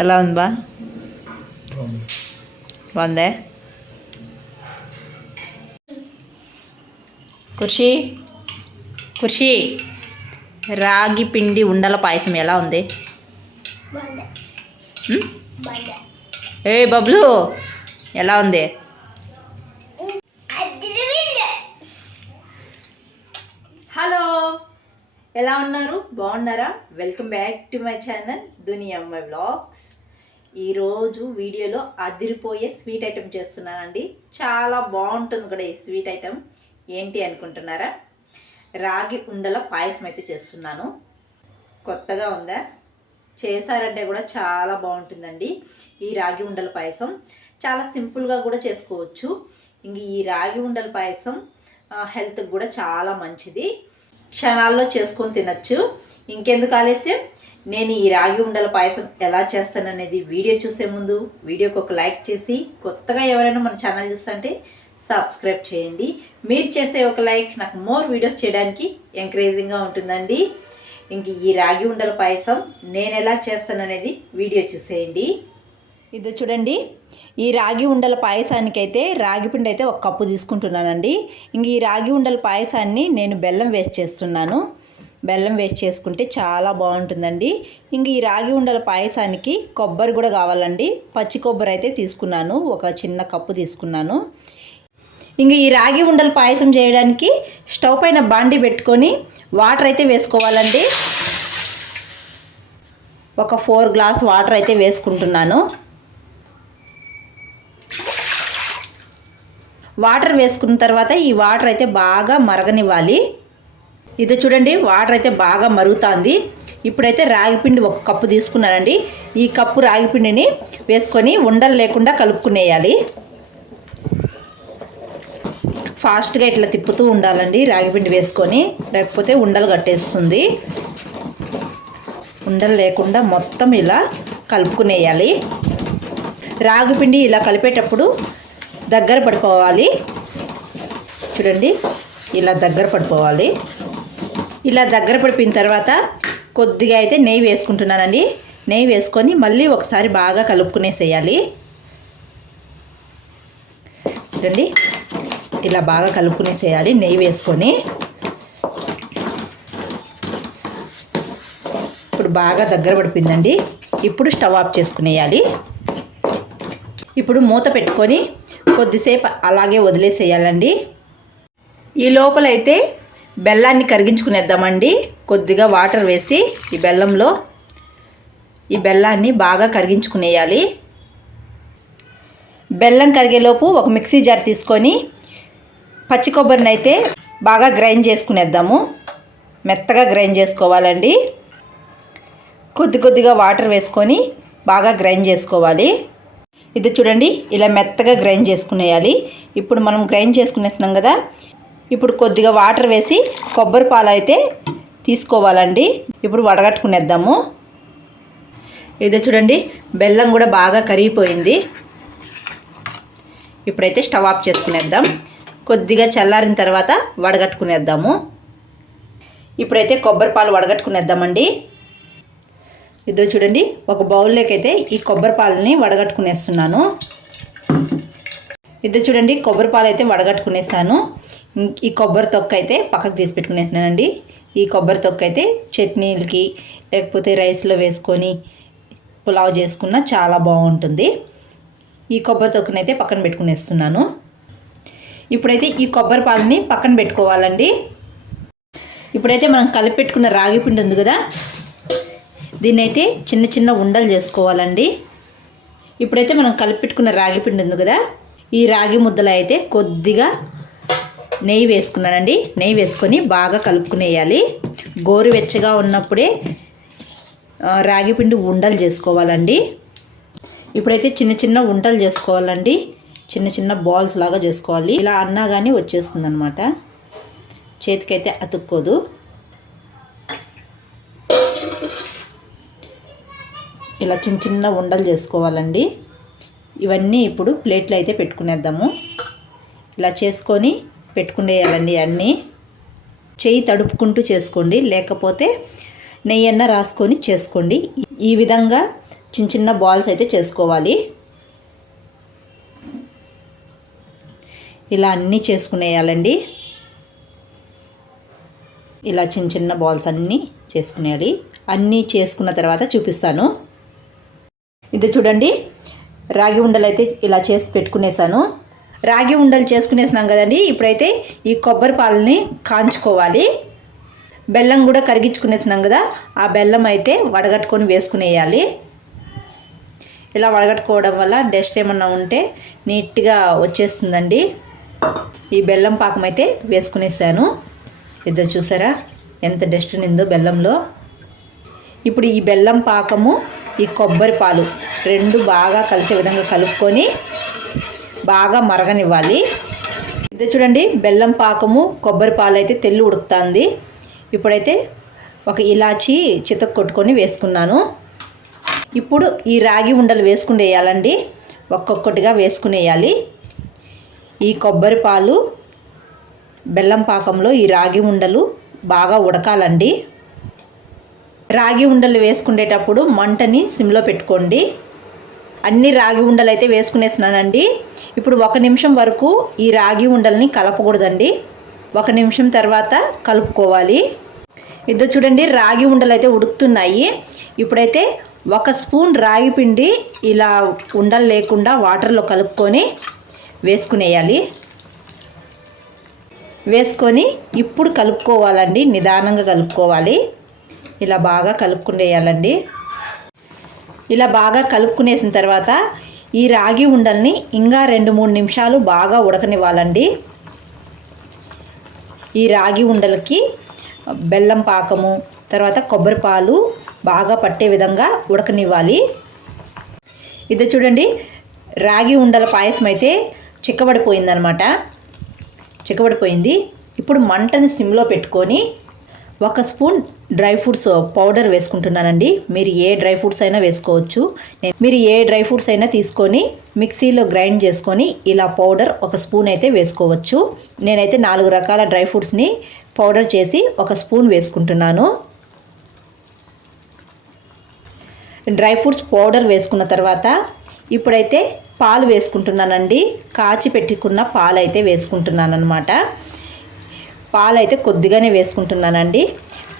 ఎలా ఉంది బా? బాగుందే. ఖుషి రాగి పిండి ఉండల పాయసం ఎలా ఉంది? ఏ బబ్లు ఎలా ఉంది? హలో, ఎలా ఉన్నారు? బాగున్నారా? Welcome back to my channel Duniyamma vlogs. ఈరోజు వీడియోలో అదిరిపోయే స్వీట్ ఐటెం చేస్తున్నానండి. చాలా బాగుంటుంది కూడా ఈ స్వీట్ ఐటెం. ఏంటి అనుకుంటున్నారా? రాగి ఉండల పాయసం అయితే చేస్తున్నాను. కొత్తగా ఉందా? చేశారంటే కూడా చాలా బాగుంటుందండి. ఈ రాగి ఉండల పాయసం చాలా సింపుల్గా కూడా చేసుకోవచ్చు. ఇంక ఈ రాగి ఉండల పాయసం హెల్త్కి కూడా చాలా మంచిది. క్షణాల్లో చేసుకొని తినచ్చు. ఇంకెందుకు ఆలస్యం, నేను ఈ రాగి ఉండల పాయసం ఎలా చేస్తాననేది వీడియో చూసే ముందు వీడియోకి ఒక లైక్ చేసి, కొత్తగా ఎవరైనా మన ఛానల్ చూస్తుంటే సబ్స్క్రైబ్ చేయండి. మీరు చేసే ఒక లైక్ నాకు మోర్ వీడియోస్ చేయడానికి ఎంకరేజింగ్గా ఉంటుందండి. ఇంక ఈ రాగి ఉండల పాయసం నేను ఎలా చేస్తాననేది వీడియో చూసేయండి. ఇది చూడండి, ఈ రాగి ఉండల పాయసానికైతే రాగి పిండి అయితే 1 కప్పు తీసుకుంటున్నానండి. ఇంక ఈ రాగి ఉండల పాయసాన్ని నేను బెల్లం వేస్ట్ చేస్తున్నాను. బెల్లం వేస్ట్ చేసుకుంటే చాలా బాగుంటుందండి. ఇంక ఈ రాగి ఉండల పాయసానికి కొబ్బరి కూడా కావాలండి. పచ్చి కొబ్బరి అయితే తీసుకున్నాను, ఒక చిన్న కప్పు తీసుకున్నాను. ఇంక ఈ రాగి ఉండల పాయసం చేయడానికి స్టవ్ పైన బాండి పెట్టుకొని వాటర్ అయితే వేసుకోవాలండి. ఒక 4 గ్లాస్ వాటర్ అయితే వేసుకుంటున్నాను. వాటర్ వేసుకున్న తర్వాత ఈ వాటర్ అయితే బాగా మరగనివ్వాలి. ఇది చూడండి, వాటర్ అయితే బాగా మరుగుతుంది. ఇప్పుడైతే రాగిపిండి 1 కప్పు తీసుకున్నానండి. ఈ కప్పు రాగిపిండిని వేసుకొని ఉండలు లేకుండా కలుపుకునేయాలి. ఫాస్ట్గా ఇట్లా తిప్పుతూ ఉండాలండి రాగిపిండి వేసుకొని, లేకపోతే ఉండలు కట్టేస్తుంది. ఉండలు లేకుండా మొత్తం ఇలా కలుపుకునేయాలి. రాగిపిండి ఇలా కలిపేటప్పుడు దగ్గర పడిపోవాలి. చూడండి, ఇలా దగ్గర పడిపోవాలి. ఇలా దగ్గర పడిపోయిన తర్వాత కొద్దిగా అయితే నెయ్యి వేసుకుంటున్నానండి. నెయ్యి వేసుకొని మళ్ళీ ఒకసారి బాగా కలుపుకునేసేయాలి. చూడండి, ఇలా బాగా కలుపుకునేసేయాలి నెయ్యి వేసుకొని. ఇప్పుడు బాగా దగ్గర పడిపోయిందండి. ఇప్పుడు స్టవ్ ఆఫ్ చేసుకునేయాలి. ఇప్పుడు మూత పెట్టుకొని కొద్దిసేపు అలాగే వదిలేసేయాలండి. ఈ లోపలైతే బెల్లాన్ని కరిగించుకునేద్దామండి. కొద్దిగా వాటర్ వేసి ఈ బెల్లాన్ని బాగా కరిగించుకునేయాలి. బెల్లం కరిగేలోపు ఒక మిక్సీ జార్ తీసుకొని పచ్చి కొబ్బరిని అయితే బాగా గ్రైండ్ చేసుకునేద్దాము. మెత్తగా గ్రైండ్ చేసుకోవాలండి. కొద్దిగా వాటర్ వేసుకొని బాగా గ్రైండ్ చేసుకోవాలి. ఇది చూడండి, ఇలా మెత్తగా గ్రైండ్ చేసుకునేయాలి. ఇప్పుడు మనం గ్రైండ్ చేసుకునేసినాం కదా, ఇప్పుడు కొద్దిగా వాటర్ వేసి కొబ్బరి పాలు అయితే తీసుకోవాలండి. ఇప్పుడు వడగట్టుకునేద్దాము. ఇది చూడండి, బెల్లం కూడా బాగా కరిగిపోయింది. ఇప్పుడైతే స్టవ్ ఆఫ్ చేసుకునేద్దాం. కొద్దిగా చల్లారిన తర్వాత వడగట్టుకునేద్దాము. ఇప్పుడైతే కొబ్బరి పాలు వడగట్టుకునేద్దామండి. ఇదో చూడండి, ఒక బౌల్లోకి అయితే ఈ కొబ్బరి పాలని వడగట్టుకునేస్తున్నాను. ఇదో చూడండి, కొబ్బరి పాలు అయితే వడగట్టుకునేసాను. ఈ కొబ్బరి తొక్క అయితే పక్కకు తీసి పెట్టుకునేసినానండి. ఈ కొబ్బరి తొక్క అయితే చట్నీలకి లేకపోతే రైస్లో వేసుకొని పులావ్ చేసుకున్న చాలా బాగుంటుంది. ఈ కొబ్బరి తొక్కనైతే పక్కన పెట్టుకునేస్తున్నాను. ఇప్పుడైతే ఈ కొబ్బరి పాలని పక్కన పెట్టుకోవాలండి. ఇప్పుడైతే మనం కలిపి పెట్టుకున్న రాగి పిండి ఉంది కదా, దీన్ని అయితే చిన్న చిన్న ఉండలు చేసుకోవాలండి. ఇప్పుడైతే మనం కలిపి పెట్టుకున్న రాగి పిండి ఉంది కదా, ఈ రాగి ముద్దలో అయితే కొద్దిగా నెయ్యి వేసుకున్నానండి. నెయ్యి వేసుకొని బాగా కలుపుకునేయాలి. గోరువెచ్చగా ఉన్నప్పుడే రాగి పిండి ఉండలు చేసుకోవాలండి. ఇప్పుడైతే చిన్న చిన్న ఉండలు చేసుకోవాలండి. చిన్న చిన్న బాల్స్ లాగా చేసుకోవాలి. ఇలా అన్నా కానీ వచ్చేస్తుంది అనమాట, చేతికైతే అతుక్కోదు. ఇలా చిన్న చిన్న ఉండలు చేసుకోవాలండి. ఇవన్నీ ఇప్పుడు ప్లేట్లో అయితే పెట్టుకునేద్దాము. ఇలా చేసుకొని పెట్టుకునేయాలండి. అన్నీ చెయ్యి తడుపుకుంటూ చేసుకోండి, లేకపోతే నెయ్యన్న రాసుకొని చేసుకోండి. ఈ విధంగా చిన్న చిన్న బాల్స్ అయితే చేసుకోవాలి. ఇలా అన్నీ చేసుకునేయాలండి. ఇలా చిన్న చిన్న బాల్స్ అన్నీ చేసుకునేయాలి. అన్నీ చేసుకున్న తర్వాత చూపిస్తాను. ఇది చూడండి, రాగి ఉండలు అయితే ఇలా చేసి పెట్టుకునేసాను. రాగి ఉండలు చేసుకునేసినాం కదండి. ఇప్పుడైతే ఈ కొబ్బరి పాలని కాంచుకోవాలి. బెల్లం కూడా కరిగించుకునేసినాం కదా, ఆ బెల్లం అయితే వడగట్టుకొని వేసుకునేయాలి. ఇలా వడగట్టుకోవడం వల్ల డస్ట్ ఏమన్నా ఉంటే నీట్గా వచ్చేస్తుందండి. ఈ బెల్లం పాకం అయితే వేసుకునేసాను. ఇద్దరు చూసారా ఎంత డస్ట్ నిందో బెల్లంలో. ఇప్పుడు ఈ బెల్లం పాకము ఈ కొబ్బరి పాలు రెండు బాగా కలిసే విధంగా కలుపుకొని బాగా మరగనివ్వాలి. ఇది చూడండి, బెల్లం పాకము కొబ్బరి పాలు అయితే తెల్లు ఉడుకుతుంది. ఇప్పుడైతే ఒక ఇలాచీ చితక్ కొట్టుకొని వేసుకున్నాను. ఇప్పుడు ఈ రాగి ఉండలు వేసుకునేయాలండి. ఒక్కొక్కటిగా వేసుకునేయాలి. ఈ కొబ్బరి పాలు బెల్లం పాకంలో ఈ రాగి ఉండలు బాగా ఉడకాలండి. రాగి ఉండలు వేసుకునేటప్పుడు మంటని సిమ్లో పెట్టుకోండి. అన్ని రాగి ఉండలు అయితే వేసుకునేసినానండి. ఇప్పుడు 1 నిమిషం వరకు ఈ రాగి ఉండల్ని కలపకూడదండి. 1 నిమిషం తర్వాత కలుపుకోవాలి. ఇది చూడండి, రాగి ఉండలు అయితే ఉడుకుతున్నాయి. ఇప్పుడైతే 1 స్పూన్ రాగి పిండి ఇలా ఉండలు లేకుండా వాటర్లో కలుపుకొని వేసుకునేయాలి. వేసుకొని ఇప్పుడు కలుపుకోవాలండి. నిదానంగా కలుపుకోవాలి. ఇలా బాగా కలుపుకునేయాలండి. ఇలా బాగా కలుపుకునేసిన తర్వాత ఈ రాగి ఉండల్ని ఇంకా 2-3 నిమిషాలు బాగా ఉడకనివ్వాలండి. ఈ రాగి ఉండలకి బెల్లం పాకము తర్వాత కొబ్బరి పాలు బాగా పట్టే విధంగా ఉడకనివ్వాలి. ఇది చూడండి, రాగి ఉండల పాయసం అయితే చిక్కబడిపోయిందనమాట. చిక్కబడిపోయింది. ఇప్పుడు మంటని సిమ్లో పెట్టుకొని 1 స్పూన్ డ్రై ఫ్రూట్స్ పౌడర్ వేసుకుంటున్నానండి. మీరు ఏ డ్రై ఫ్రూట్స్ అయినా వేసుకోవచ్చు. మీరు ఏ డ్రై ఫ్రూట్స్ అయినా తీసుకొని మిక్సీలో గ్రైండ్ చేసుకొని ఇలా పౌడర్ 1 స్పూన్ అయితే వేసుకోవచ్చు. నేనైతే 4 రకాల డ్రై ఫ్రూట్స్ని పౌడర్ చేసి 1 స్పూన్ వేసుకుంటున్నాను. డ్రై ఫ్రూట్స్ పౌడర్ వేసుకున్న తర్వాత ఇప్పుడైతే పాలు వేసుకుంటున్నానండి. కాచి పెట్టుకున్న పాలు అయితే వేసుకుంటున్నాను అనమాట. పాలు అయితే కొద్దిగానే వేసుకుంటున్నానండి.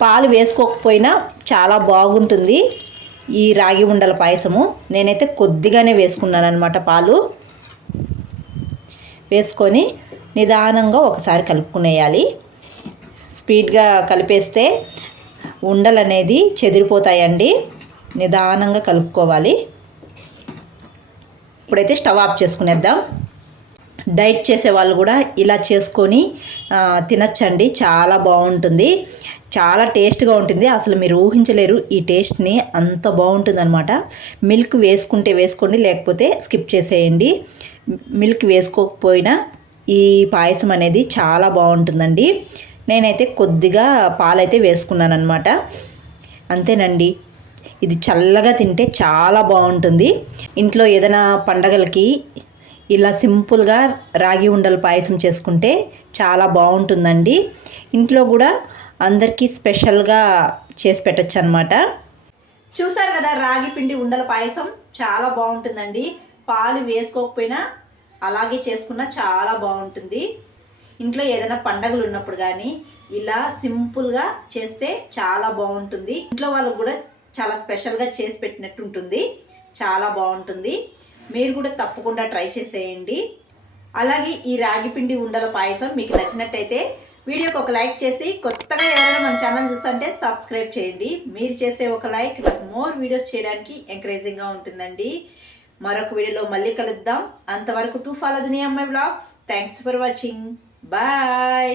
పాలు వేసుకోకపోయినా చాలా బాగుంటుంది ఈ రాగి ఉండల పాయసము. నేనైతే కొద్దిగానే వేసుకున్నాను అనమాట పాలు. వేసుకొని నిదానంగా ఒకసారి కలుపుకునేయాలి. స్పీడ్గా కలిపేస్తే ఉండలు అనేది చెదిరిపోతాయండి. నిదానంగా కలుపుకోవాలి. ఇప్పుడైతే స్టవ్ ఆఫ్ చేసుకునేద్దాం. డైట్ చేసే వాళ్ళు కూడా ఇలా చేసుకొని తినచ్చండి. చాలా బాగుంటుంది. చాలా టేస్ట్గా ఉంటుంది. అసలు మీరు ఊహించలేరు ఈ టేస్ట్ని. అంత బాగుంటుంది అనమాట. మిల్క్ వేసుకుంటే వేసుకోండి, లేకపోతే స్కిప్ చేసేయండి. మిల్క్ వేసుకోకపోయినా ఈ పాయసం అనేది చాలా బాగుంటుందండి. నేనైతే కొద్దిగా పాలైతే వేసుకున్నాను అనమాట. అంతేనండి. ఇది చల్లగా తింటే చాలా బాగుంటుంది. ఇంట్లో ఏదైనా పండగలకి ఇలా సింపుల్గా రాగి ఉండల పాయసం చేసుకుంటే చాలా బాగుంటుందండి. ఇంట్లో కూడా అందరికీ స్పెషల్గా చేసి పెట్టచ్చు అనమాట. చూసారు కదా, రాగి పిండి ఉండల పాయసం చాలా బాగుంటుందండి. పాలు వేసుకోకపోయినా అలాగే చేసుకున్నా చాలా బాగుంటుంది. ఇంట్లో ఏదైనా పండగలు ఉన్నప్పుడు కానీ ఇలా సింపుల్గా చేస్తే చాలా బాగుంటుంది. ఇంట్లో వాళ్ళకు కూడా చాలా స్పెషల్గా చేసి పెట్టినట్టు ఉంటుంది. చాలా బాగుంటుంది. మీరు కూడా తప్పకుండా ట్రై చేసేయండి. అలాగే ఈ రాగి పిండి ఉండల పాయసం మీకు నచ్చినట్టయితే వీడియోకి ఒక లైక్ చేసి, కొత్తగా ఎవరైనా మన ఛానల్ చూస్తుంటే సబ్స్క్రైబ్ చేయండి. మీరు చేసే ఒక లైక్ నాకు మోర్ వీడియోస్ చేయడానికి ఎంకరేజింగ్గా ఉంటుందండి. మరొక వీడియోలో మళ్ళీ కలుద్దాం. అంతవరకు టు ఫాలో దునియా అమ్మాయి vlogs. Thanks for watching. Bye.